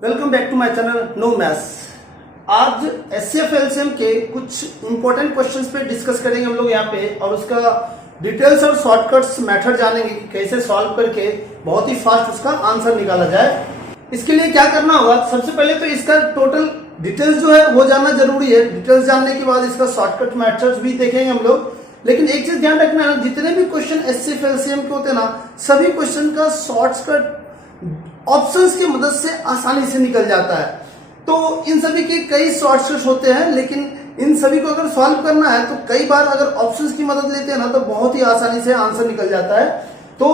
Welcome back to my channel no maths. आज HCF LCM के कुछ इंपॉर्टेंट क्वेश्चंस पे डिस्कस करेंगे हम लोग यहाँ पे, और उसका डिटेल्स और शॉर्टकट्स मेथड जानेंगे कि कैसे सॉल्व करके बहुत ही फास्ट उसका आंसर निकाला जाए। इसके लिए क्या करना होगा, सबसे पहले तो इसका टोटल डिटेल्स जो है वो जानना जरूरी है। डिटेल्स जानने के बाद इसका शॉर्टकट मेथड्स भी देखेंगे हम लोग। लेकिन एक चीज ध्यान रखना है, जितने भी क्वेश्चन एचसीएफ एलसीएम के होते हैं ना, सभी क्वेश्चन का शॉर्टकट ऑप्शंस की मदद से आसानी से निकल जाता है। तो इन सभी के कई शॉर्टकट्स होते हैं, लेकिन इन सभी को अगर सॉल्व करना है तो कई बार अगर ऑप्शंस की मदद लेते हैं ना तो बहुत ही आसानी से आंसर निकल जाता है। तो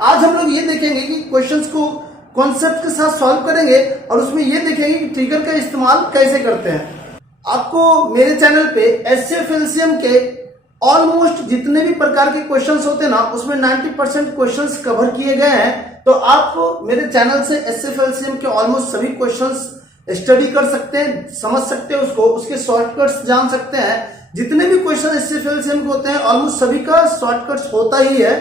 आज हम लोग ये देखेंगे कि क्वेश्चंस को कॉन्सेप्ट के साथ सॉल्व करेंगे और उसमें ये देखेंगे कि ट्रिगर का इस्तेमाल कैसे करते हैं। आपको मेरे चैनल पे एचसीएफ एलसीएम के ऑलमोस्ट जितने भी प्रकार के क्वेश्चंस होते हैं ना, उसमें 90% क्वेश्चंस कवर किए गए हैं। तो आप मेरे चैनल से एचसीएफ एलसीएम के ऑलमोस्ट सभी क्वेश्चंस स्टडी कर सकते हैं, समझ सकते हैं उसको, उसके शॉर्टकट्स जान सकते हैं। जितने भी क्वेश्चन एचसीएफ एलसीएम के होते हैं ऑलमोस्ट सभी का शॉर्टकट्स होता ही है।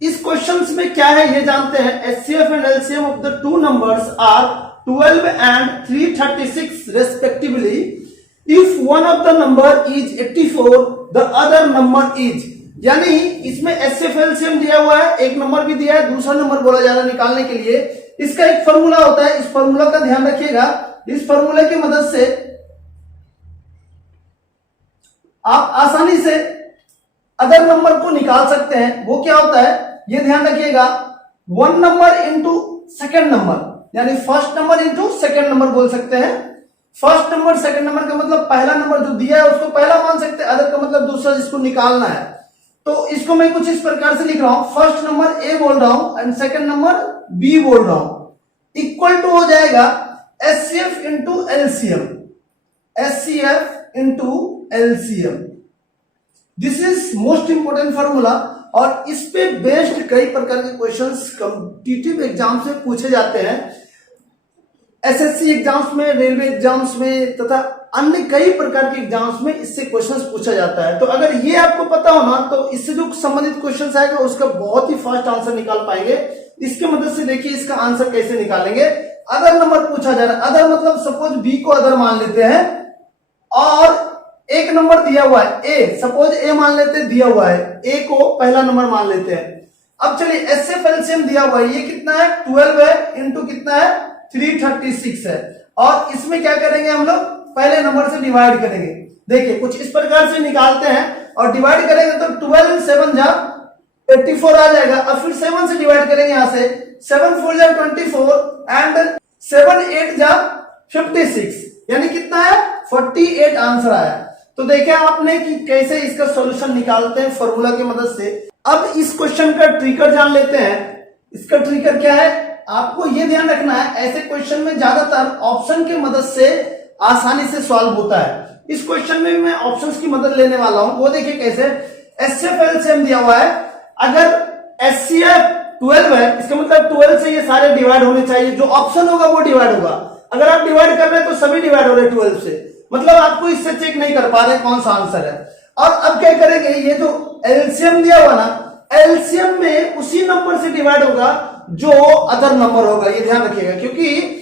इस क्वेश्चंस में क्या है ये जानते हैं। HCF and LCM of the two numbers are 12 and 336 respectively. If one of the number is 84, the other number is, यानी इसमें एचसीएफ एलसीएम दिया हुआ है, एक नंबर भी दिया है, दूसरा नंबर बोला जा रहा है निकालने के लिए। इसका एक फॉर्मूला होता है, इस फॉर्मूला का ध्यान रखिएगा। इस फॉर्मूले की मदद से आप आसानी से अदर नंबर को निकाल सकते हैं। वो क्या होता है ये ध्यान रखिएगा, one number into second number, यानी first number into second number बोल सकते हैं। फर्स्ट नंबर सेकंड नंबर का मतलब पहला नंबर जो दिया है उसको पहला मान सकते हैं, अदर का मतलब दूसरा जिसको निकालना है। तो इसको मैं कुछ इस प्रकार से लिख रहा हूं, फर्स्ट नंबर ए बोल रहा हूं एंड सेकंड नंबर बी बोल रहा हूं। इक्वल टू हो जाएगा HCF into LCM, HCF into LCM. This is most important formula, और इस पे बेस्ड कई प्रकार के क्वेश्चंस कॉम्पिटिटिव एग्जाम से पूछे जाते हैं। एसएससी एग्जाम्स में, रेलवे एग्जाम्स में तथा अन्य कई प्रकार के एग्जाम्स में इससे क्वेश्चंस पूछा जाता है। तो अगर ये आपको पता हो ना तो इससे जो संबंधित क्वेश्चंस आएगा उसका बहुत ही फास्ट आंसर निकाल पाएंगे। इसके मदद से देखिए इसका आंसर कैसे निकालेंगे। अदर नंबर पूछा जा रहा है, अदर मतलब सपोज बी को अदर मान लेते हैं और एक नंबर दिया हुआ है ए, सपोज ए मान लेते हैं, दिया हुआ है ए को पहला नंबर मान लेते हैं। अब चलिए एचसीएफ एलसीएम दिया हुआ है, ये कितना है 12 है इंटू कितना है 336 है, और इसमें क्या करेंगे हम लोग पहले नंबर से डिवाइड करेंगे। देखिए कुछ इस प्रकार से निकालते हैं और डिवाइड करेंगे तो 12 7 जा 84 आ जाएगा। अब फिर 7 से डिवाइड करेंगे, यहां से 7 4 जा 24 एंड 7 8 जा 56, यानी कितना है 48 आंसर आया। तो देखा आपने कि कैसे इसका सॉल्यूशन निकालते हैं फॉर्मूला की मदद से। अब इस क्वेश्चन का ट्रिकर जान लेते हैं। इसका ट्रिकर क्या है, आपको यह ध्यान रखना है, ऐसे क्वेश्चन में ज्यादातर ऑप्शन की मदद से आसानी से सॉल्व होता है। इस क्वेश्चन में भी मैं ऑप्शंस की मदद लेने वाला हूं। वो देखिए कैसे, एचसीएफ एलसीएम दिया हुआ है, अगर एचसीएफ 12 है इसका मतलब 12 से ये सारे डिवाइड होने चाहिए, जो ऑप्शन होगा वो डिवाइड होगा। अगर आप डिवाइड कर रहे हैं तो सभी डिवाइड हो रहे हैं 12 से, मतलब आपको इससे चेक नहीं कर पा रहे कौन सा आंसर है। और अब क्या करेंगे, ये जो एलसीएम दिया हुआ ना, एलसीएम में उसी नंबर से डिवाइड होगा जो अदर नंबर होगा, ये ध्यान रखिएगा, क्योंकि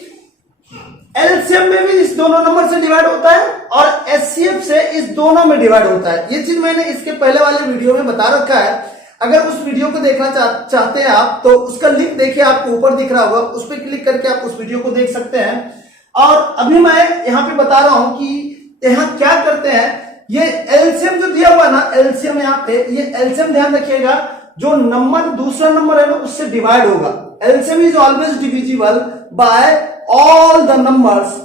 एलसीएम में भी इस दोनों नंबर से डिवाइड होता है और एचसीएफ से इस दोनों में डिवाइड होता है। ये चीज मैंने इसके पहले वाले वीडियो में बता रखा है। अगर उस वीडियो को देखना चाहते हैं आप तो उसका लिंक देखिए, आपको ऊपर दिख रहा होगा, उस पर क्लिक करके आप उस वीडियो को देख सकते हैं। और अभी मैं यहाँ पे बता रहा हूं कि यहाँ क्या करते हैं। ये एलसीएम जो दिया हुआ ना, एलसीएम यहाँ पे, ये एलसीएम ध्यान रखिएगा, जो नंबर दूसरा नंबर है ना उससे डिवाइड होगा। LCM is always divisible bye all the numbers.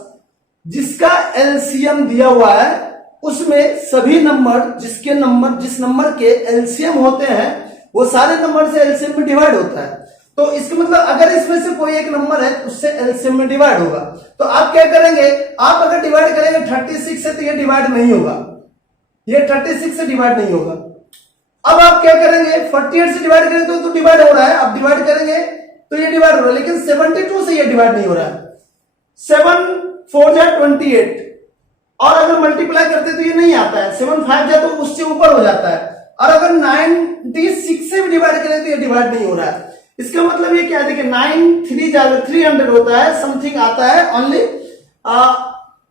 जिसका एलसीएम दिया हुआ है उसमें सभी नंबर जिस नंबर के एलसीएम होते हैं वो सारे नंबर से एलसीएम में डिवाइड होता है। तो इसका मतलब अगर इसमें से कोई एक नंबर है उससे एलसीएम में डिवाइड होगा। तो आप क्या करेंगे, आप अगर डिवाइड करेंगे 36 से तो ये डिवाइड नहीं होगा, ये 36 से डिवाइड नहीं होगा। अब आप क्या करेंगे, 48 से डिवाइड करेंगे तो डिवाइड हो रहा है, अब डिवाइड करेंगे तो ये डिवाइड हो रहा है, लेकिन 72 से ये डिवाइड नहीं हो रहा है। 7 4 जा 28, और अगर मल्टीप्लाई करते तो ये नहीं आता है, 7 5 जा तो उससे ऊपर हो जाता है। और अगर 96 से भी डिवाइड करें तो ये डिवाइड नहीं हो रहा है। इसका मतलब ये क्या है, देखिए 9 3 जाकर 300 होता है, समथिंग आता है ओनली,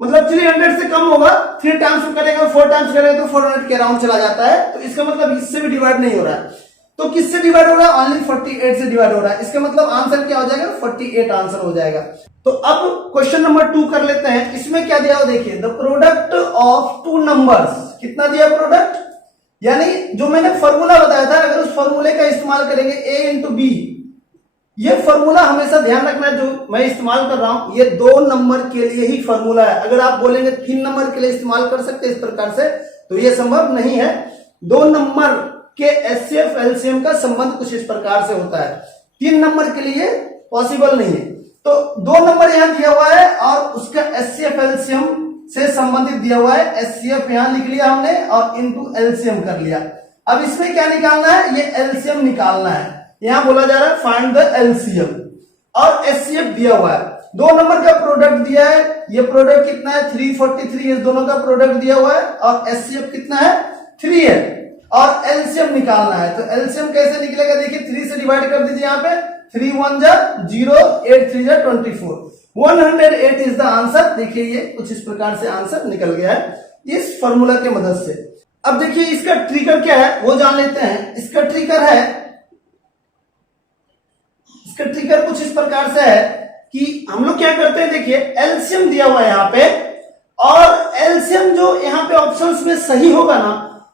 मतलब 300 से कम होगा, 3 टाइम्स में करेगा, 4 टाइम्स करेगा तो 400 के अराउंड चला जाता है। तो इसका मतलब इससे भी डिवाइड नहीं हो रहा है। तो किससे डिवाइड हो रहा है? ओनली 48 से डिवाइड हो रहा है। इसका मतलब आंसर क्या हो जाएगा? 48 आंसर हो जाएगा। तो अब क्वेश्चन नंबर 2 कर लेते हैं। इसमें क्या दिया हो देखिए, the product of two numbers, कितना दिया प्रोडक्ट, यानी जो मैंने फॉर्मूला बताया था, अगर उस फॉर्मूले का इस्तेमाल करेंगे a इंटू बी, ये फॉर्मूला हमेशा ध्यान रखना है, जो मैं इस्तेमाल कर रहा हूं ये 2 नंबर के लिए ही फॉर्मूला है। अगर आप बोलेंगे 3 नंबर के लिए इस्तेमाल कर सकते हैं इस प्रकार से, तो ये संभव नहीं है। 2 नंबर के एचसीएफ एलसीएम का संबंध कुछ इस प्रकार से होता है, 3 नंबर के लिए पॉसिबल नहीं है। तो 2 नंबर यहां दिया हुआ है और उसका एचसीएफ एलसीएम से संबंधित दिया हुआ है, एचसीएफ यहां लिख लिया हमने और इनटू एलसीएम कर लिया। अब इसमें क्या निकालना है? ये एलसीएम निकालना है। यहां बोला जा रहा है फाइंड द एलसीएम, और एचसीएफ दिया हुआ है, 2 नंबर का प्रोडक्ट दिया है। ये प्रोडक्ट कितना है? 343, इस दोनों का प्रोडक्ट दिया हुआ है, और एचसीएफ कितना है? 3 है, और एलसीएम निकालना है। तो एलसीएम कैसे निकलेगा? देखिए 3 से डिवाइड कर दीजिए, यहाँ पे 3 1 जा 0, 8 3 जा 24, 108 इज द आंसर। देखिए ये कुछ इस प्रकार से आंसर निकल गया है इस फॉर्मूला के मदद से। अब देखिए इसका ट्रिगर क्या है वो जान लेते हैं। इसका ट्रिगर है, इसका ट्रिगर कुछ इस प्रकार से है कि हम लोग क्या करते हैं, देखिए एलसीएम दिया हुआ है यहाँ पे, और एलसीएम जो यहाँ पे ऑप्शंस में सही होगा ना,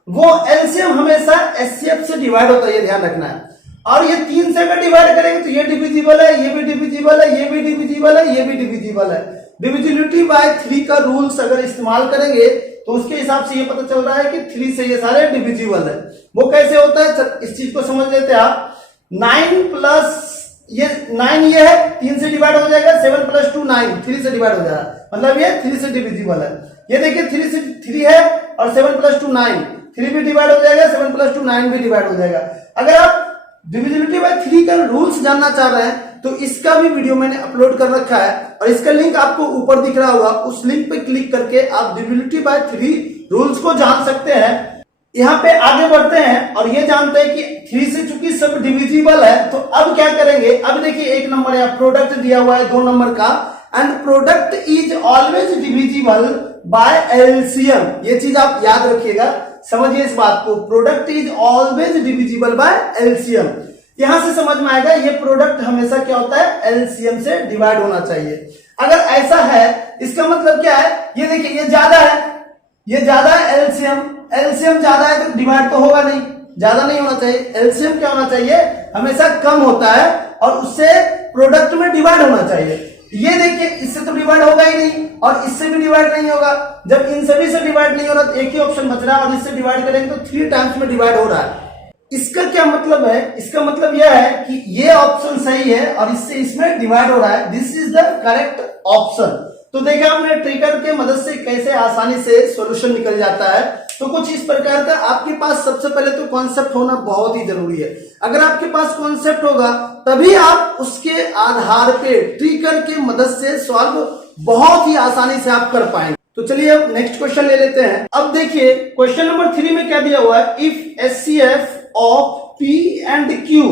वो एलसीएम हमेशा एचसीएफ से डिवाइड होता है, ये ध्यान रखना है। और ये 3 से अगर डिवाइड करेंगे तो ये डिविजिबल है, ये भी डिविजिबल है, ये भी डिविजिबल है, ये भी डिविजिबल है। डिविजिबिलिटी बाय 3 का रूल्स अगर इस्तेमाल करेंगे तो उसके हिसाब से ये पता चल रहा है कि 3 से ये सारे डिविजिबल है। वो कैसे होता है, इस चीज को समझ लेते हैं आप। 9 प्लस ये 9 ये है, 3 से डिवाइड हो जाएगा, 7 प्लस 2 9, 3 से डिवाइड हो जाएगा, मतलब ये 3 से डिविजिबल है। ये देखिए 3 से 3 है और 7 प्लस 2 9, 3 भी डिवाइड हो जाएगा, 7 प्लस 2 9 भी डिवाइड हो जाएगा। अगर आप डिविजिबिलिटी बाय 3 का रूल्स जानना चाह रहे हैं तो इसका भी वीडियो मैंने अपलोड कर रखा है, और इसका लिंक आपको ऊपर दिख रहा होगा, उस लिंक पे क्लिक करके आप डिविजिबिलिटी बाय 3 रूल्स को जान सकते हैं। यहाँ पे आगे बढ़ते हैं और ये जानते हैं कि 3 से चूंकि सब डिविजिबल है, तो अब क्या करेंगे। अब देखिए 1 नंबर या प्रोडक्ट दिया हुआ है 2 नंबर का, and product is always divisible bye LCM. ये चीज आप याद रखिएगा, समझिए इस बात को, product is always divisible bye LCM. यहां से समझ में आएगा ये प्रोडक्ट हमेशा क्या होता है, एलसीएम से डिवाइड होना चाहिए। अगर ऐसा है इसका मतलब क्या है, ये देखिए ये ज्यादा है, ये ज्यादा है एलसीएम, एलसीएम ज्यादा है तो डिवाइड तो होगा नहीं, ज्यादा नहीं होना चाहिए। एलसीएम क्या होना चाहिए, हमेशा कम होता है और उससे प्रोडक्ट में डिवाइड होना चाहिए। ये देखिए इससे तो डिवाइड होगा ही नहीं और इससे भी डिवाइड नहीं होगा। जब इन सभी से डिवाइड नहीं हो रहा तो एक ही ऑप्शन बच रहा है, और इससे डिवाइड करेंगे तो 3 टाइम्स में डिवाइड हो रहा है। इसका क्या मतलब है, इसका मतलब यह है कि ये ऑप्शन सही है और इससे इसमें डिवाइड हो रहा है, this is the correct option. तो देखा हमने ट्रिगर के मदद से कैसे आसानी से सॉल्यूशन निकल जाता है। तो कुछ इस प्रकार का आपके पास सबसे पहले तो कॉन्सेप्ट होना बहुत ही जरूरी है। अगर आपके पास कॉन्सेप्ट होगा तभी आप उसके आधार पे ट्रिगर के मदद से सॉल्व बहुत ही आसानी से आप कर पाएंगे। तो चलिए अब नेक्स्ट क्वेश्चन ले लेते हैं। अब देखिए क्वेश्चन नंबर 3 में क्या दिया हुआ है, if HCF of P and Q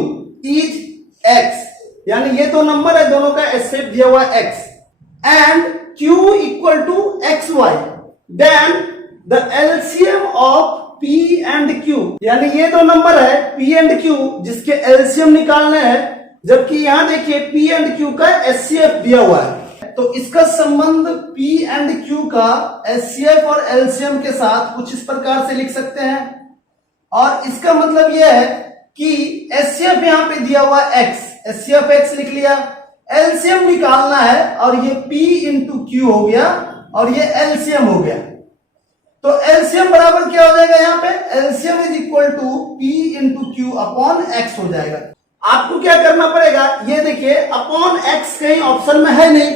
is x, यानी ये 2 नंबर है, दोनों का एचसीएफ दिया हुआ है X, and Q equal to XY, then the LCM of P and Q, यानी ये 2 नंबर है P एंड Q जिसके एलसीएम निकालने हैं, जबकि यहां देखिए P एंड Q का एचसीएफ दिया हुआ है। तो इसका संबंध P एंड Q का एचसीएफ और एलसीएम के साथ कुछ इस प्रकार से लिख सकते हैं, और इसका मतलब यह है कि एचसीएफ यहां पे दिया हुआ X, एचसीएफ X लिख लिया, एलसीएम निकालना है और ये P इंटू क्यू हो गया और ये एलसीएम हो गया। तो एलसीएम बराबर क्या हो जाएगा, यहाँ पे LCM is equal to P into Q upon X हो जाएगा। आपको क्या करना पड़ेगा, ये देखिए अपॉन X कहीं ऑप्शन में है नहीं,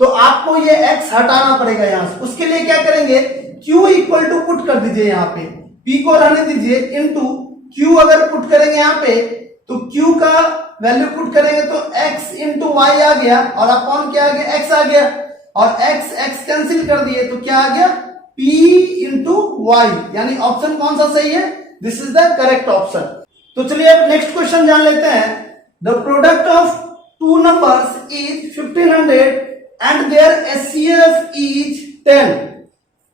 तो आपको ये X हटाना पड़ेगा यहां से। उसके लिए क्या करेंगे, Q इक्वल टू पुट कर दीजिए यहाँ पे, P को रहने दीजिए, इंटू Q अगर पुट करेंगे यहाँ पे तो Q का वैल्यू पुट करेंगे तो x इंटू वाई आ गया, और अपॉन क्या आ गया, x आ गया, और x कैंसिल कर दिए तो क्या आ गया, p इंटू वाई, यानी ऑप्शन कौन सा सही है, this is the correct option. तो चलिए अब नेक्स्ट क्वेश्चन जान लेते हैं। The product of two numbers is 1500 and their HCF is 10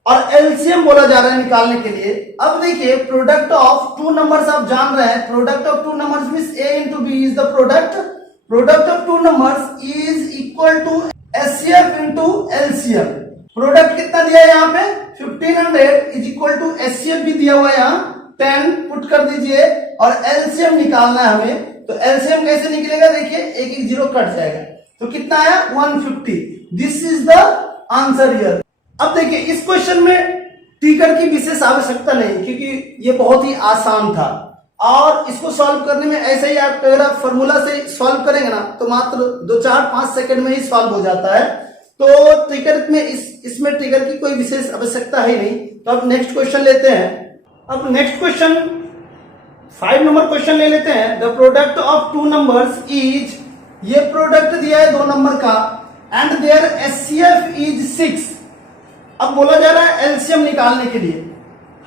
और एलसीएम बोला जा रहा है निकालने के लिए। अब देखिए प्रोडक्ट ऑफ टू नंबर्स आप जान रहे हैं, product of two numbers means A into B is the product of two numbers is equal to HCF into LCM. Product कितना दिया है यहाँ पे 1500 इज इक्वल टू एचसीएफ भी दिया हुआ है यहाँ 10 पुट कर दीजिए और एलसीएम निकालना है हमें। तो एलसीएम कैसे निकलेगा, देखिए एक एक जीरो कट जाएगा तो कितना आया 150। This is the answer here. अब देखिए इस क्वेश्चन में ट्रिगर की विशेष आवश्यकता नहीं क्योंकि ये बहुत ही आसान था और इसको सॉल्व करने में ऐसे ही आप अगर आप फॉर्मूला से सॉल्व करेंगे ना तो मात्र 2-4-5 सेकंड में ही सॉल्व हो जाता है। तो ट्रिगर में इसमें ट्रिगर की कोई विशेष आवश्यकता है नहीं। तो अब नेक्स्ट क्वेश्चन लेते हैं। अब नेक्स्ट क्वेश्चन 5 नंबर क्वेश्चन ले लेते हैं। The product of two numbers is, ये प्रोडक्ट दिया है 2 नंबर का एंड देयर एचसीएफ इज 6। अब बोला जा रहा है एलसीएम निकालने के लिए।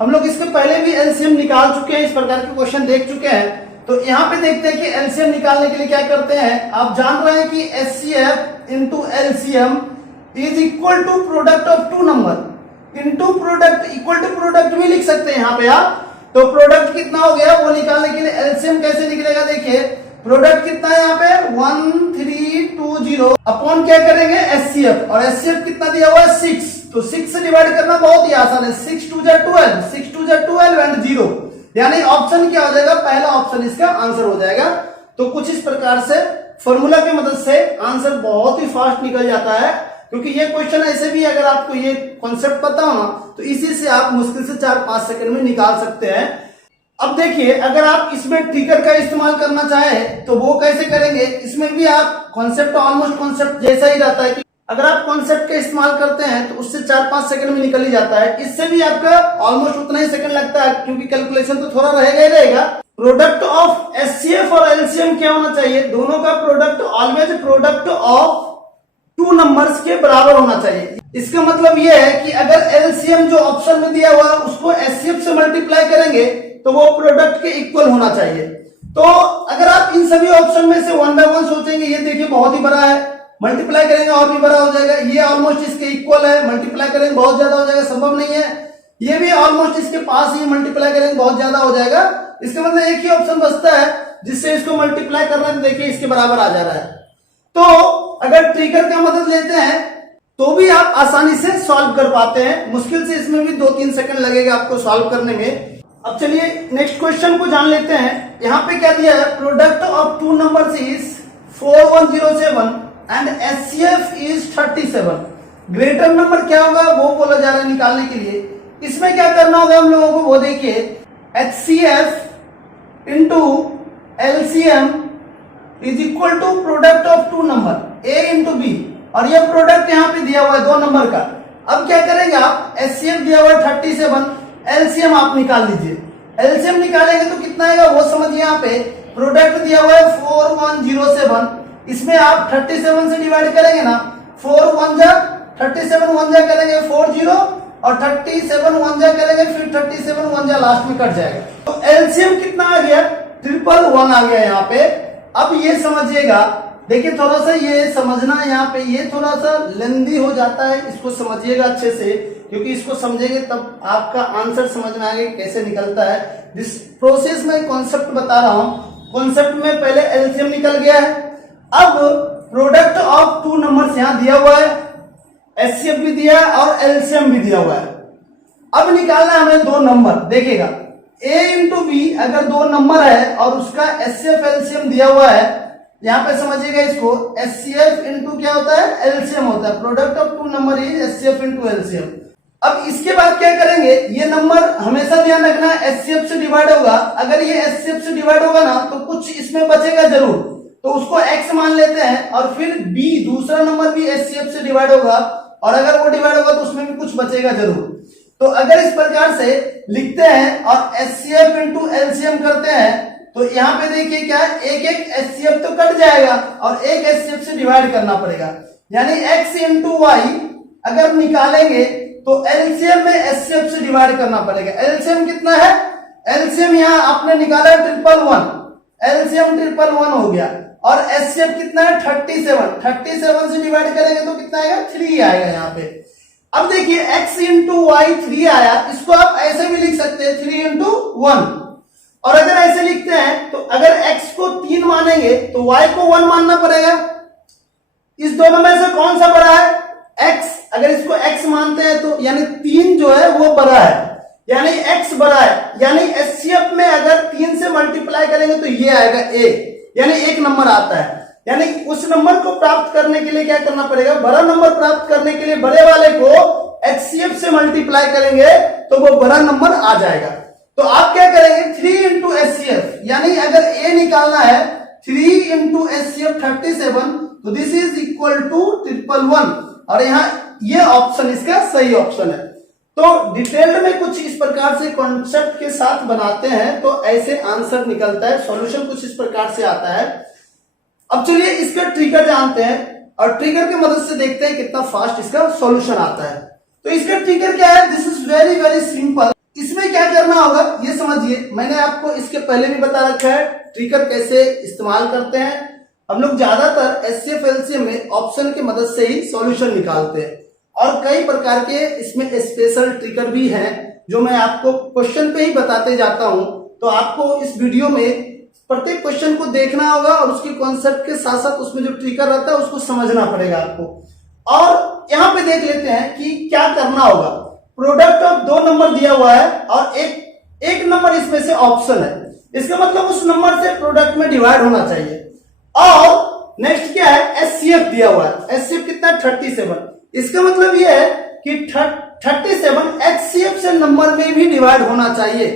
हम लोग इसके पहले भी एलसीएम निकाल चुके हैं, इस प्रकार के क्वेश्चन देख चुके हैं। तो यहाँ पे देखते हैं कि एलसीएम निकालने के लिए क्या करते हैं। आप जान रहे हैं कि HCF into LCM is equal to product of two number into product, equal to product भी लिख सकते हैं यहाँ पे आप। तो प्रोडक्ट कितना हो गया वो निकालने के लिए एलसीएम कैसे निकलेगा, देखिए प्रोडक्ट कितना है यहाँ पे 1320 अपॉन क्या करेंगे एचसीएफ, और एचसीएफ कितना दिया हुआ है 6। तो 6 से डिवाइड करना बहुत ही आसान है। 6 2 जा 12, 6 2 जा 12 एंड 0, यानी ऑप्शन क्या हो जाएगा, पहला ऑप्शन इसका आंसर हो जाएगा। तो कुछ इस प्रकार से फॉर्मूला की मदद से आंसर बहुत ही फास्ट निकल जाता है क्योंकि ये क्वेश्चन ऐसे भी अगर आपको ये कॉन्सेप्ट पता हो ना तो इसी से आप मुश्किल से 4-5 सेकंड में निकाल सकते हैं। अब देखिए अगर आप इसमें ट्रिगर का इस्तेमाल करना चाहे तो वो कैसे करेंगे। इसमें भी आप कॉन्सेप्ट ऑलमोस्ट कॉन्सेप्ट जैसा ही रहता है कि अगर आप कॉन्सेप्ट का इस्तेमाल करते हैं तो उससे 4-5 सेकंड में निकल ही जाता है। इससे भी आपका ऑलमोस्ट उतना ही सेकंड लगता है क्योंकि कैलकुलेशन तो थोड़ा रहेगा ही रहेगा। प्रोडक्ट ऑफ एचसीएफ और एलसीएम क्या होना चाहिए, दोनों का product always product of two numbers के बराबर होना चाहिए। इसका मतलब यह है कि अगर एलसीएम जो ऑप्शन में दिया हुआ है उसको एचसीएफ से मल्टीप्लाई करेंगे तो वो प्रोडक्ट के इक्वल होना चाहिए। तो अगर आप इन सभी ऑप्शन में से 1 बाय 1 सोचेंगे, ये देखिए बहुत ही बड़ा है, मल्टीप्लाई करेंगे और भी बड़ा हो जाएगा, ये ऑलमोस्ट इसके इक्वल है, मल्टीप्लाई करेंगे बहुत ज्यादा हो जाएगा, संभव नहीं है। ये भी ऑलमोस्ट इसके पास ही, मल्टीप्लाई करेंगे बहुत ज्यादा हो जाएगा। इसका मतलब एक ही ऑप्शन बचता है जिससे इसको मल्टीप्लाई करना है, देखिए इसके बराबर आ जा रहा है। तो अगर ट्रिगर का मदद लेते हैं तो भी आप आसानी से सॉल्व कर पाते हैं। मुश्किल से इसमें भी 2-3 सेकंड लगेगा आपको सॉल्व करने में। अब चलिए नेक्स्ट क्वेश्चन को जान लेते हैं। यहाँ पे क्या दिया है, product of two numbers is 4107 and HCF is 37। Greater number क्या होगा वो बोला जा रहा है निकालने के लिए। इसमें क्या करना होगा हम लोगों को वो देखिए, HCF into LCM is equal to product of two number A into B, और ये प्रोडक्ट यहाँ पे दिया हुआ है 2 नंबर का। अब क्या करेंगे आप, एचसीएफ दिया हुआ है 37, एलसीएम आप निकाल लीजिए। एलसीएम निकालेंगे तो कितना आएगा वो समझिए। यहाँ पे प्रोडक्ट दिया हुआ है 4107, इसमें आप 37 से डिवाइड करेंगे ना, 4 1 जा 37 1 जा करेंगे 40 और 37 1 जा करेंगे फिर 37 1 जा लास्ट में कट जाएगा। तो एलसीएम कितना आ गया, 111 आ गया यहाँ पे। अब ये समझिएगा, देखिए थोड़ा सा ये समझना यहाँ पे ये थोड़ा सा लेंदी हो जाता है, इसको समझिएगा अच्छे से क्योंकि इसको समझेंगे तब आपका आंसर समझ में आएगा कैसे निकलता है। जिस प्रोसेस में कॉन्सेप्ट बता रहा हूं, कॉन्सेप्ट में पहले एलसीएम निकल गया है। अब प्रोडक्ट ऑफ टू नंबर्स यहां दिया हुआ है, एचसीएफ भी दिया है और एलसीएम भी दिया हुआ है। अब निकालना है हमें 2 नंबर। देखिएगा ए इंटू बी अगर 2 नंबर है और उसका एचसीएफ एलसीएम दिया हुआ है, यहाँ पे समझिएगा इसको, एचसीएफ इंटू क्या होता है एलसीएम होता है। Product of two number is HCF into LCM. अब इसके बाद क्या करेंगे, ये नंबर हमेशा ध्यान रखना एचसीएफ से डिवाइड होगा। अगर ये एचसीएफ से डिवाइड होगा ना तो कुछ इसमें बचेगा जरूर, तो उसको एक्स मान लेते हैं। और फिर बी दूसरा नंबर भी एचसीएफ से डिवाइड होगा और अगर वो डिवाइड होगा तो उसमें भी कुछ बचेगा जरूर। तो अगर इस प्रकार से लिखते हैं और एचसीएफ इंटू एलसीएम करते हैं तो यहाँ पे देखिए क्या एक एचसीएफ तो कट जाएगा और एक एचसीएफ से डिवाइड करना पड़ेगा, यानी एक्स इंटू वाई अगर निकालेंगे तो एलसीएम में एचसीएफ से डिवाइड करना पड़ेगा। एलसीएम कितना है, एलसीएम यहाँ आपने निकाला 111, एलसीएम 111 हो गया। और एचसीएफ कितना है 37 से डिवाइड करेंगे तो कितना आएगा 3 आएगा यहाँ पे। अब देखिए x इंटू वाई 3 आया, इसको आप ऐसे भी लिख सकते हैं 3 इंटू 1। और अगर ऐसे लिखते हैं तो अगर x को 3 मानेंगे तो y को 1 मानना पड़ेगा। इस दोनों में से कौन सा बड़ा है? x। अगर इसको x मानते हैं तो यानी 3 जो है वो बड़ा है, यानी x बड़ा है, यानी एचसीएफ में अगर 3 से मल्टीप्लाई करेंगे तो ये आएगा a, यानी 1 नंबर आता है। यानी उस नंबर को प्राप्त करने के लिए क्या करना पड़ेगा? बड़ा नंबर प्राप्त करने के लिए बड़े वाले को एचसीएफ से मल्टीप्लाई करेंगे तो वो बड़ा नंबर आ जाएगा। तो आप क्या करेंगे 3 इंटू एचसीएफ, यानी अगर a निकालना है 3 इंटू एचसीएफ 37, तो दिस इज इक्वल टू 111। और यहाँ ये ऑप्शन इसका सही ऑप्शन है। तो डिटेल्ड में कुछ इस प्रकार से कॉन्सेप्ट के साथ बनाते हैं तो ऐसे आंसर निकलता है, सॉल्यूशन कुछ इस प्रकार से आता है। अब चलिए इसका ट्रिगर जानते हैं और ट्रिगर की मदद से देखते हैं कितना फास्ट इसका सॉल्यूशन आता है। तो इसका ट्रिगर क्या है? This is very very simple. इसमें क्या करना होगा ये समझिए, मैंने आपको इसके पहले भी बता रखा है ट्रिगर कैसे इस्तेमाल करते हैं। हम लोग ज्यादातर एचसीएफ एलसीएम में ऑप्शन की मदद से ही सॉल्यूशन निकालते हैं और कई प्रकार के इसमें स्पेशल ट्रिगर भी हैं जो मैं आपको क्वेश्चन पे ही बताते जाता हूं। तो आपको इस वीडियो में प्रत्येक क्वेश्चन को देखना होगा और उसके कॉन्सेप्ट के साथ साथ उसमें जो ट्रिगर रहता है उसको समझना पड़ेगा आपको। और यहाँ पे देख लेते हैं कि क्या करना होगा। प्रोडक्ट ऑफ 2 नंबर दिया हुआ है और एक नंबर इसमें से ऑप्शन है, इसका मतलब उस नंबर से प्रोडक्ट में डिवाइड होना चाहिए। और नेक्स्ट क्या है? एचसीएफ दिया हुआ है, एचसीएफ कितना 37, इसका मतलब ये है कि 37 एचसीएफ से नंबर में भी डिवाइड होना चाहिए।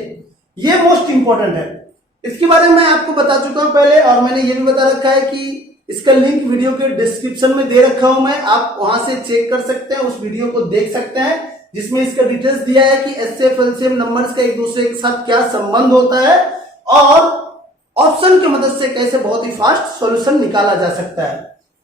ये मोस्ट इंपॉर्टेंट है, इसके बारे में मैं आपको बता चुका हूं पहले और मैंने ये भी बता रखा है कि इसका लिंक वीडियो के डिस्क्रिप्शन में दे रखा हूं मैं, आप वहां से चेक कर सकते हैं, उस वीडियो को देख सकते हैं जिसमें इसका डिटेल्स दिया है कि एचसीएफ एलसीएम नंबर्स का एक दूसरे के साथ क्या संबंध होता है और ऑप्शन की मदद से कैसे बहुत ही फास्ट सॉल्यूशन निकाला जा सकता है।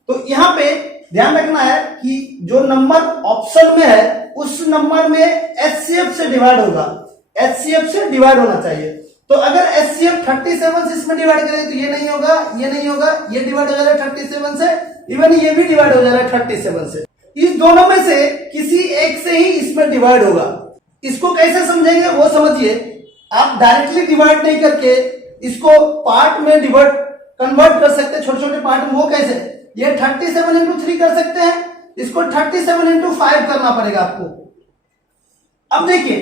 तो यहाँ पे ध्यान रखना है कि जो नंबर ऑप्शन में है उस नंबर में एचसीएफ से डिवाइड होगा, एचसीएफ से डिवाइड होना चाहिए। तो अगर एचसीएफ 37 से इसमें डिवाइड करें तो ये नहीं होगा, ये नहीं होगा, ये डिवाइड हो जा रहा है 37 से, इवन ये भी डिवाइड हो जा रहा है 37 से। इस दोनों में से किसी एक से ही इसमें डिवाइड होगा। इसको कैसे समझेंगे वो समझिए। आप डायरेक्टली डिवाइड नहीं करके इसको पार्ट में डिवाइड कन्वर्ट कर सकते हैं, छोटे छोटे पार्ट में। वो कैसे? ये 37 इंटू 3 कर सकते हैं, इसको 37 इंटू 5 करना पड़ेगा आपको। अब देखिए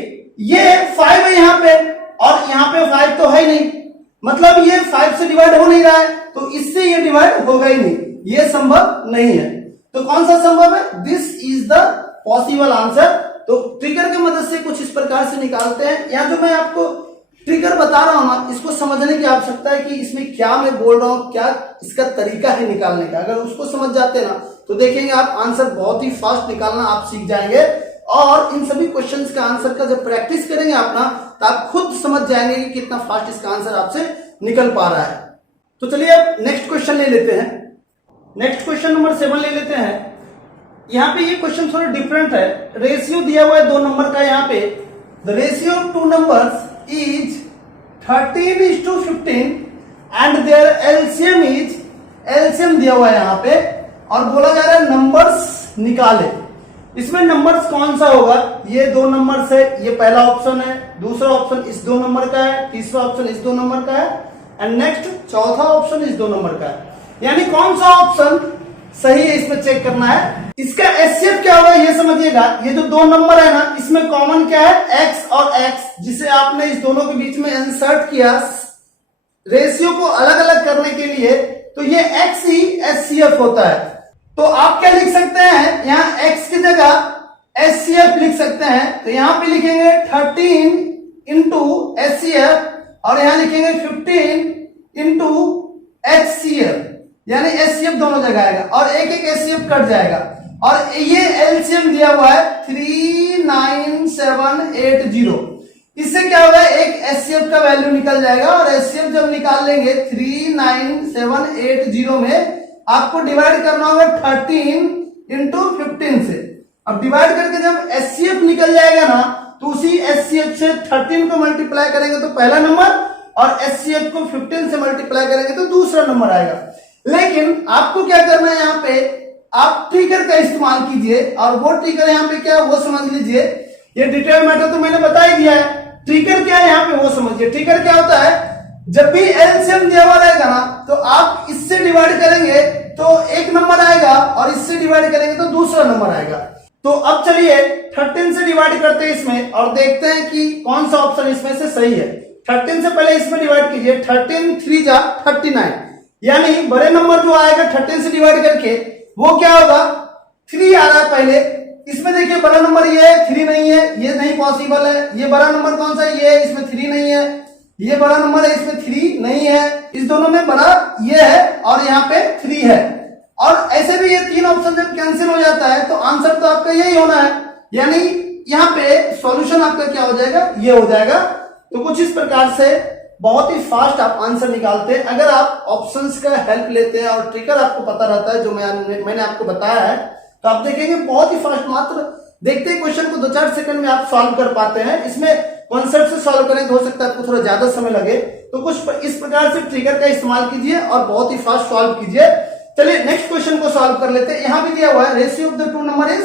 ये 5 है यहाँ पे और यहाँ पे 5 तो है ही नहीं, मतलब ये 5 से डिवाइड हो नहीं रहा है, तो इससे ये डिवाइड होगा ही नहीं, ये संभव नहीं है। तो कौन सा संभव है? This is the possible answer. तो ट्रिगर की मदद से कुछ इस प्रकार से निकालते हैं। यहाँ जो मैं आपको ट्रिगर बता रहा हूं ना, इसको समझने की आवश्यकता है कि इसमें क्या मैं बोल रहा हूं, क्या इसका तरीका है निकालने का। अगर उसको समझ जाते हैं ना तो देखेंगे आप आंसर बहुत ही फास्ट निकालना आप सीख जाएंगे। और इन सभी क्वेश्चंस का आंसर का जब प्रैक्टिस करेंगे आप ना तो आप खुद समझ जाएंगे कि कितना फास्ट इसका आंसर आपसे निकल पा रहा है। तो चलिए अब नेक्स्ट क्वेश्चन ले लेते हैं। नेक्स्ट क्वेश्चन नंबर 7 ले लेते हैं। यहाँ पे ये क्वेश्चन थोड़ा डिफरेंट है। रेशियो दिया हुआ है 2 नंबर का। यहाँ पे the ratio of 2 numbers is 13:15 and their LCM is, LCM दिया हुआ है यहाँ पे और बोला जा रहा है नंबर्स निकाले। इसमें नंबर्स कौन सा होगा? ये 2 नंबर है, ये पहला ऑप्शन है, दूसरा ऑप्शन इस 2 नंबर का है, तीसरा ऑप्शन इस 2 नंबर का है एंड नेक्स्ट चौथा ऑप्शन इस 2 नंबर का है। यानी कौन सा ऑप्शन सही है इसमें चेक करना है। इसका एचसीएफ क्या होगा ये समझिएगा। ये जो 2 नंबर है ना, इसमें कॉमन क्या है? x और x, जिसे आपने इस दोनों के बीच में इंसर्ट किया रेशियो को अलग अलग करने के लिए, तो ये x ही एचसीएफ होता है। तो आप क्या लिख सकते हैं? यहाँ x की जगह एचसीएफ लिख सकते हैं। तो यहाँ पे लिखेंगे 13 इंटू एचसीएफ और यहाँ लिखेंगे 15 इंटू एचसीएफ, यानी एचसीएफ दोनों जगह आएगा और एक एक एचसीएफ कट जाएगा। और ये एलसीएम दिया हुआ है 39780। इससे क्या होगा? एक एचसीएफ का वैल्यू निकल जाएगा और एचसीएफ जब निकाल लेंगे 39780 में आपको डिवाइड करना होगा 13 इंटू 15 से। अब डिवाइड करके जब एचसीएफ निकल जाएगा ना तो उसी एचसीएफ से 13 को मल्टीप्लाई करेंगे तो पहला नंबर और एचसीएफ को 15 से मल्टीप्लाई करेंगे तो दूसरा नंबर आएगा। लेकिन आपको क्या करना है, यहाँ पे आप ट्रिगर का इस्तेमाल कीजिए, और वो ट्रिगर यहाँ पे क्या है वो समझ लीजिए। ये डिटेल मैटर तो मैंने बता ही दिया है, ट्रिगर क्या है यहाँ पे वो समझिए। ट्रिगर क्या होता है, जब भी एलसीएम दिया हुआ रहेगा ना, तो आप इससे डिवाइड करेंगे तो एक नंबर आएगा, और इससे डिवाइड करेंगे तो दूसरा नंबर आएगा। तो अब चलिए 13 से डिवाइड करते हैं इसमें, और देखते हैं कि कौन सा ऑप्शन इसमें से सही है। 13 से पहले इसमें डिवाइड कीजिए, 13 3 जा 39, यानी बड़े नंबर जो आएगा 13 से डिवाइड करके वो क्या होगा, 3 आ रहा है पहले। इसमें देखिए बड़ा नंबर ये है, 3 नहीं है, ये नहीं पॉसिबल है। ये बड़ा नंबर कौन सा है, ये है, इसमें 3 नहीं है। ये बड़ा नंबर है, इसमें 3 नहीं है। इस दोनों में बड़ा ये है और यहाँ पे 3 है। और ऐसे भी ये तीन ऑप्शन जब कैंसिल हो जाता है तो आंसर तो आपका यही होना है, यानी यहाँ पे सॉल्यूशन आपका क्या हो जाएगा, ये हो जाएगा। तो कुछ इस प्रकार से बहुत ही फास्ट आप आंसर निकालते हैं अगर आप ऑप्शंस का हेल्प लेते हैं और ट्रिगर आपको पता रहता है जो मैंने आपको बताया है। तो आप देखेंगे बहुत ही फास्ट, मात्र देखते ही क्वेश्चन को 2-4 सेकंड में आप सॉल्व कर पाते हैं। इसमें कॉन्सेप्ट से सॉल्व करें तो हो सकता है आपको थोड़ा ज्यादा समय लगे, तो कुछ इस प्रकार से ट्रिगर का इस्तेमाल कीजिए और बहुत ही फास्ट सॉल्व कीजिए। चलिए नेक्स्ट क्वेश्चन को सॉल्व कर लेते हैं। यहां भी दिया हुआ है ratio of the to number is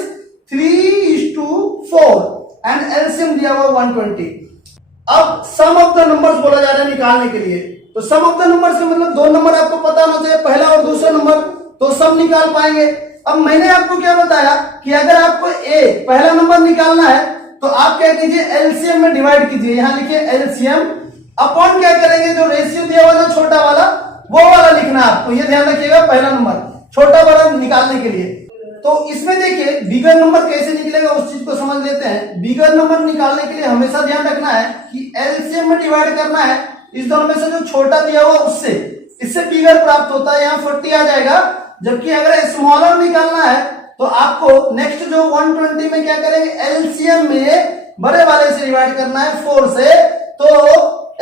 3:4 and LCM दिया हुआ 120। अब सम ऑफ द नंबर्स बोला जा रहा है निकालने के लिए। तो सम ऑफ द नंबर्स का मतलब दो नंबर आपको पता होना चाहिए, पहला और दूसरा नंबर, तो सम निकाल पाएंगे। अब मैंने आपको क्या बताया कि अगर आपको पहला नंबर निकालना है तो आप क्या कीजिए, एलसीएम में डिवाइड कीजिए। यहां लिखिए एलसीएम अपॉन क्या करेंगे, जो रेशियो दिया हुआ ना छोटा वाला, वो वाला लिखना है आपको। ये ध्यान रखिएगा, पहला नंबर छोटा वाला निकालने के लिए। तो इसमें देखिए बिगर नंबर कैसे निकलेगा उस चीज को समझ लेते हैं। बिगर नंबर निकालने के लिए हमेशा ध्यान रखना है कि एलसीएम में डिवाइड करना है इस दोनों में से जो छोटा दिया हुआ उससे, इससे बिगर प्राप्त होता है, यहाँ 40 आ जाएगा। जबकि अगर स्मॉलर निकालना है तो आपको नेक्स्ट जो 120 में क्या करेंगे, एलसीएम में बड़े वाले से डिवाइड करना है 4 से, तो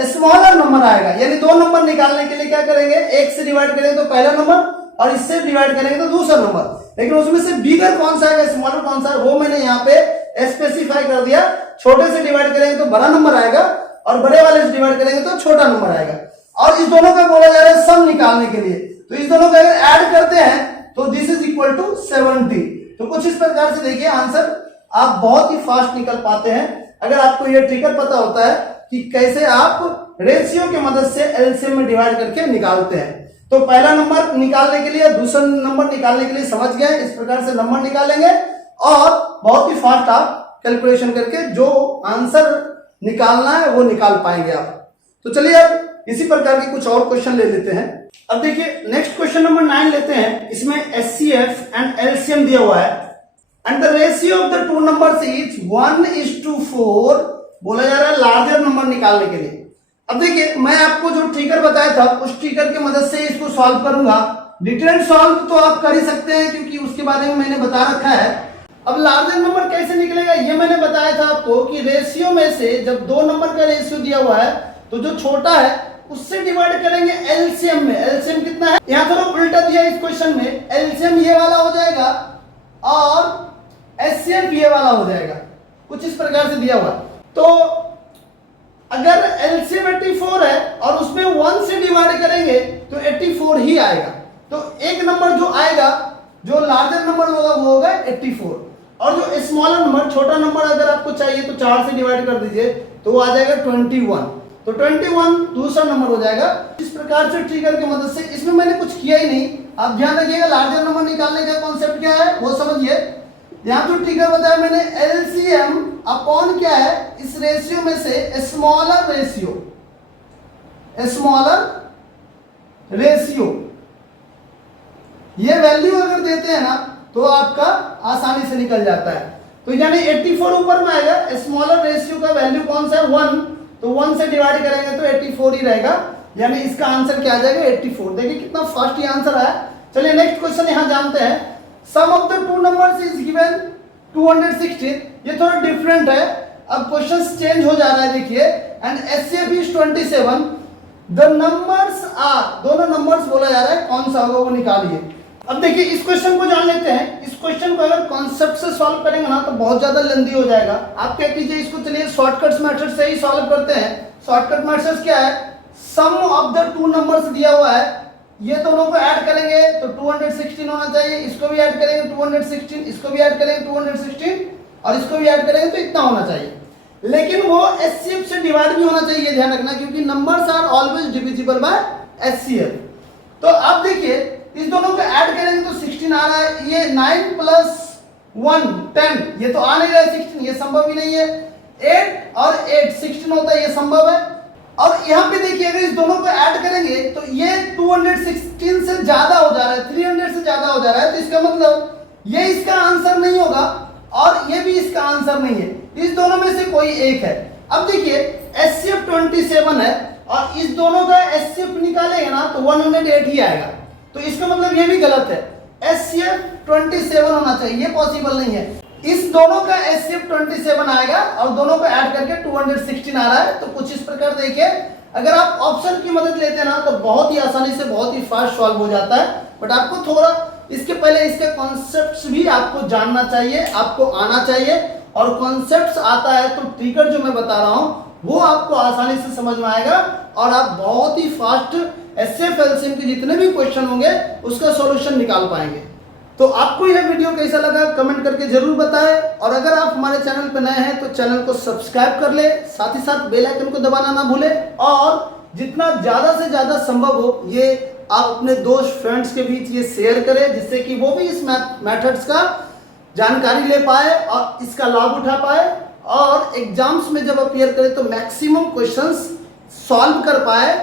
स्मॉलर नंबर आएगा। यानी दो नंबर निकालने के लिए क्या करेंगे, एक से डिवाइड करेंगे तो पहला नंबर और इससे डिवाइड करेंगे तो दूसरा नंबर। लेकिन उसमें से बिगर कौन सा आएगा, स्मॉलर कौन सा है, वो मैंने यहाँ पे स्पेसिफाई कर दिया। छोटे से डिवाइड करेंगे तो बड़ा नंबर आएगा और बड़े वाले से डिवाइड करेंगे तो छोटा नंबर आएगा। और इस दोनों का बोला जा रहा है सम निकालने के लिए, तो इस दोनों का अगर ऐड करते हैं तो दिस इज इक्वल टू 70। तो कुछ इस प्रकार से देखिए आंसर आप बहुत ही फास्ट निकल पाते हैं अगर आपको ये ट्रिगर पता होता है कि कैसे आप रेशियो की मदद से एलसीएम में डिवाइड करके निकालते हैं। तो पहला नंबर निकालने के लिए, दूसरा नंबर निकालने के लिए समझ गए, इस प्रकार से नंबर निकालेंगे और बहुत ही फास्ट आप कैलकुलेशन करके जो आंसर निकालना है वो निकाल पाएंगे आप। तो चलिए अब इसी प्रकार के कुछ और क्वेश्चन ले लेते हैं। अब देखिए नेक्स्ट क्वेश्चन नंबर 9 लेते हैं। इसमें एचसीएफ एंड एलसीएम दिया हुआ है and the ratio of the two numbers is 1:4 बोला जा रहा है लार्जर नंबर निकालने के लिए। अब देखिए मैं आपको जो ट्रिगर बताया था उस ट्रिगर की मदद से इसको सॉल्व करूंगा। डिटेल सॉल्व तो आप कर ही सकते हैं क्योंकि उसके बारे में मैंने बता रखा है। अब लार्जर नंबर कैसे निकलेगा ये मैंने बताया था आपको कि रेशियो में से जब दो नंबर का रेशियो दिया हुआ है तो जो छोटा है उससे डिवाइड करेंगे एलसीएम में। एलसीएम कितना है, यहां थोड़ा उल्टा दिया इस क्वेश्चन में, एलसीएम ये वाला हो जाएगा और एचसीएफ ये वाला हो जाएगा, कुछ इस प्रकार से दिया हुआ। तो अगर एलसीएम 84 है और उसमें 1 से डिवाइड करेंगे तो 84 ही आएगा। तो एक नंबर जो आएगा, जो लार्जर नंबर होगा वो होगा 84, और जो स्मॉलर नंबर, छोटा नंबर अगर आपको चाहिए तो 4 से डिवाइड कर दीजिए तो वो आ जाएगा 21। तो 21 दूसरा नंबर हो जाएगा। इस प्रकार से ट्रिगर की मदद से, इसमें मैंने कुछ किया ही नहीं, आप ध्यान रखिएगा लार्जर नंबर निकालने का कॉन्सेप्ट क्या है वो समझिए। यहां जो ट्रिगर बताया मैंने एलसीएम अपॉन क्या है, इस रेशियो में से स्मॉलर रेशियो ये वैल्यू अगर देते हैं ना तो आपका आसानी से निकल जाता है। तो यानी 84 ऊपर में आएगा, स्मॉलर रेशियो का वैल्यू कौन सा है 1, तो 1 से डिवाइड करेंगे तो 84 ही रहेगा, यानी इसका आंसर क्या आ जाएगा 84। देखिए कितना फास्ट ये आंसर आया। चलिए नेक्स्ट क्वेश्चन यहां जानते हैं। Sum of the two numbers is given 216। ये थोड़ा डिफरेंट है, अब क्वेश्चन चेंज हो जा रहा है देखिए। And HCF is 27। The numbers are, दोनों नंबर्स बोला जा रहा है, कौन सा होगा वो निकालिए। अब देखिए इस क्वेश्चन को जान लेते हैं। इस क्वेश्चन को अगर कॉन्सेप्ट से सॉल्व करेंगे ना तो बहुत ज्यादा लेंथी हो जाएगा। आप क्या कीजिए, इसको चलिए शॉर्टकट्स मेथड से ही सॉल्व करते हैं। शॉर्टकट मेथड क्या है, सम ऑफ द टू नंबर्स दिया हुआ है, ये दोनों को ऐड करेंगे तो 216 होना चाहिए, इसको भी ऐड करेंगे 216, इसको भी ऐड करेंगे 216 और इसको भी ऐड करेंगे तो इतना होना चाहिए। लेकिन वो HCF से डिवाइड भी होना चाहिए, ध्यान रखना, क्योंकि numbers are always divisible by HCF। तो अब देखिए इस दोनों को ऐड करेंगे तो 16 आ रहा है, ये 9 प्लस 1 10, ये तो आ नहीं रहा है 16, ये संभव ही नहीं है। 8 और 8 16 होता है, ये संभव है। और यहाँ पे देखिए अगर इस दोनों को ऐड करेंगे तो ये 216 से ज्यादा हो जा रहा है, 300 से ज्यादा हो जा रहा है, तो इसका मतलब ये इसका आंसर नहीं होगा और ये भी इसका आंसर नहीं है, इस दोनों में से कोई एक है। अब देखिए HCF 27 है और इस दोनों का HCF निकालेगा ना तो 108 ही आएगा, तो इसका मतलब ये भी गलत है। HCF 27 होना चाहिए, ये पॉसिबल नहीं है। इस दोनों का HCF 27 आएगा और दोनों को ऐड करके 216 आ रहा है। तो कुछ इस प्रकार देखिए, अगर आप ऑप्शन की मदद लेते हैं ना तो बहुत ही आसानी से बहुत ही फास्ट सॉल्व हो जाता है। बट आपको थोड़ा इसके पहले इसके कॉन्सेप्ट्स भी आपको जानना चाहिए, आपको आना चाहिए, और कॉन्सेप्ट्स आता है तो ट्रिगर जो मैं बता रहा हूं वो आपको आसानी से समझ में आएगा और आप बहुत ही फास्ट HCF LCM के जितने भी क्वेश्चन होंगे उसका सॉल्यूशन निकाल पाएंगे। तो आपको यह वीडियो कैसा लगा कमेंट करके जरूर बताएं, और अगर आप हमारे चैनल पर नए हैं तो चैनल को सब्सक्राइब कर ले, साथ ही साथ बेल आइकन को दबाना ना भूले, और जितना ज्यादा से ज्यादा संभव हो ये आप अपने दोस्त फ्रेंड्स के बीच ये शेयर करें, जिससे कि वो भी इस मेथड्स का जानकारी ले पाए और इसका लाभ उठा पाए, और एग्जाम्स में जब अपीयर करे तो मैक्सिमम क्वेश्चंस सॉल्व कर पाए।